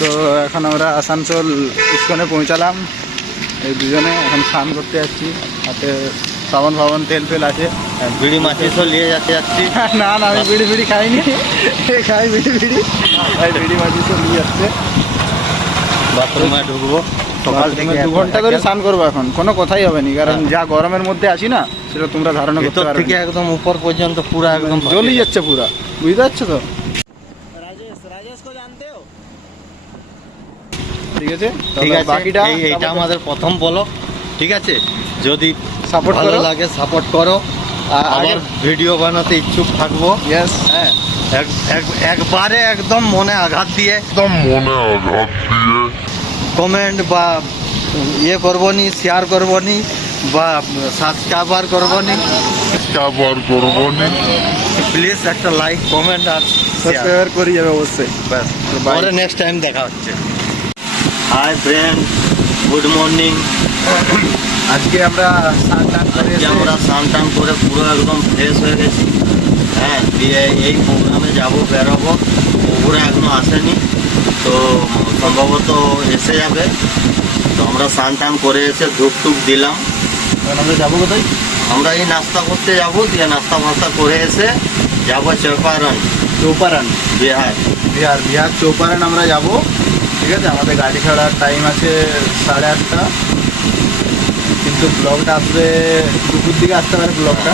তো এখন আমরা আসানসোল ইস্কনে পৌঁছালাম, এই দুজনে এখন স্নান করতে যাচ্ছি। হাতে সাবান ফাবান তেল ফেল আছে। বিড়ি মাচিসও নিয়ে যাচ্ছি। না না, আমি বিড়ি ফিড়ি খাইনি, খাই বিড়ি বিড়ি মাচিসও নিয়ে যাচ্ছে। বাথরুমে ঢুকবো, সকাল থেকে 2 ঘন্টা ধরে স্নান করবো, এখন কোনো কথাই হবে না, কারণ যা গরমের মধ্যে আছি না সেটা তোমরা ধারণা করতে পারবে থেকে একদম উপর পর্যন্ত পুরো একদম জ্বলি যাচ্ছে পুরা, বুঝতে পারছো তো? ঠিক আছে, ঠিক আছে, বাকিটা এইটা আমাদের প্রথম বলো, ঠিক আছে? যদি সাপোর্ট ভালো করো, লাগে সাপোর্ট করো, আগে ভিডিও বানাতে ইচ্ছুক থাকবো। ইয়েস, হ্যাঁ, একবারে একদম মনে আঘাত দিয়ে কমেন্ট বা ইয়ে করবো নি, শেয়ার করবো নি, বা সাবস্ক্রাইবার করবো নি, প্লিজ একটা লাইক কমেন্ট আর সাবস্ক্রাইব করে যাবে অবশ্যই। ব্যাস, Bye. পরে নেক্সট টাইম দেখা হচ্ছে। Hi friend, good morning. আজকে আমরা স্নান টান করে আজকে আমরা স্নান টান করে পুরো একদম ফ্রেশ হয়ে গেছি। হ্যাঁ, দিয়ে এই প্রোগ্রামে যাবো, বেরোবো। ওগুলো এখনো আসেনি, তো সম্ভবত এসে যাবে। তো আমরা স্নান টান করে এসে ধূপ টুপ দিলাম। আমরা যাবো কোথায়? আমরা এই নাস্তা করতে যাবো, দিয়ে নাস্তা ফাস্তা করে এসে যাবো চৌপারণ, চৌপারণ, বিহার। বিহার চৌপারণ আমরা যাব। ঠিক আছে, আমাদের গাড়ি ছাড়ার টাইম আছে 8:30, কিন্তু ব্লগটা আসবে দুপুর দিকে আসতে পারে ব্লগটা।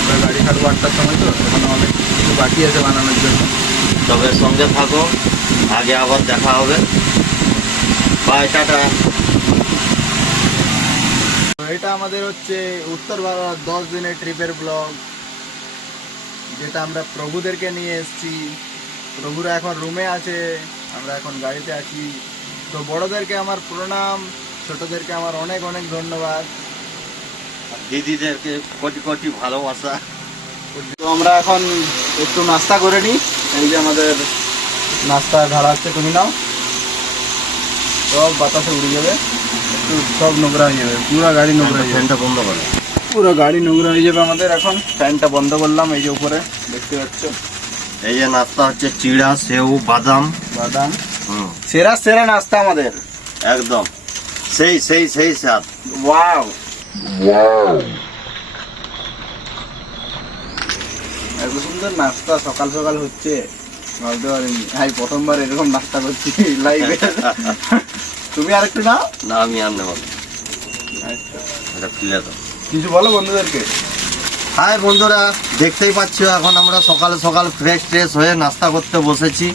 আমরা গাড়ি ছাড়বো 8টার সময়, তো এখনো অনেক কিছু বাকি আছে বানানোর জন্য। তবে সঙ্গে থাকো, আগে আবার দেখা হবে। বাই, টাটা। এটা আমাদের হচ্ছে উত্তর ভারত 10 দিনের ট্রিপের ব্লগ, যেটা আমরা প্রভুদেরকে নিয়ে এসেছি। প্রভুরা এখন রুমে আছে, আমরা এখন গাড়িতে আছি। তো বড়দেরকে আমার প্রণাম, ছোটদেরকে আমার অনেক অনেক ধন্যবাদ। দিদিদেরকে কোটি কোটি ভালোবাসা। তো আমরা এখন একটু নাস্তা করে নিই। এই যে আমাদের নাস্তা ঢালা হচ্ছে, তুমি নাও। সব বাতাসে উড়ে যাবে, একটু সব নোংরা হয়ে যাবে, পুরো গাড়ি নোংরা হয়ে যাবে। ফ্যানটা বন্ধ করো। পুরো গাড়ি নোংরা হয়ে যাবে আমাদের। এখন ফ্যানটা বন্ধ করলাম, এই যে উপরে দেখতে পাচ্ছ। এই যে নাস্তা হচ্ছে চিড়া, সেউ, বাদাম। বাদাম, সেরা সেরা নাস্তা আমাদের, একদম সেই সেই সেই স্বাদ। ওয়াও এত সুন্দর নাস্তা সকাল সকাল হচ্ছে, ভাবতে পারিনি। হাই, প্রথমবার এরকম নাস্তা করছি লাইভে। তুমি আরেকটু নাও না, আমি আর নেব না। আচ্ছা, এটা ফেলে দাও। কিছু বলো বন্ধুদেরকে। হাই বন্ধুরা, দেখতেই পাচ্ছ এখন আমরা সকালে সকাল ফ্রেশ ট্রেশ হয়ে নাস্তা করতে বসেছি।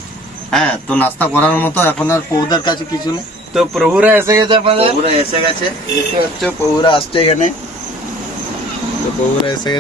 হ্যাঁ, তো নাস্তা করার মতো এখন আর পৌদের কাছে কিছু নেই। তো প্রভুরা এসে গেছে আমাদের, পৌরা এসে গেছে, দেখতে পাচ্ছ প্রভুরা আসছে এখানে। তো প্রভুরা এসে গেছে।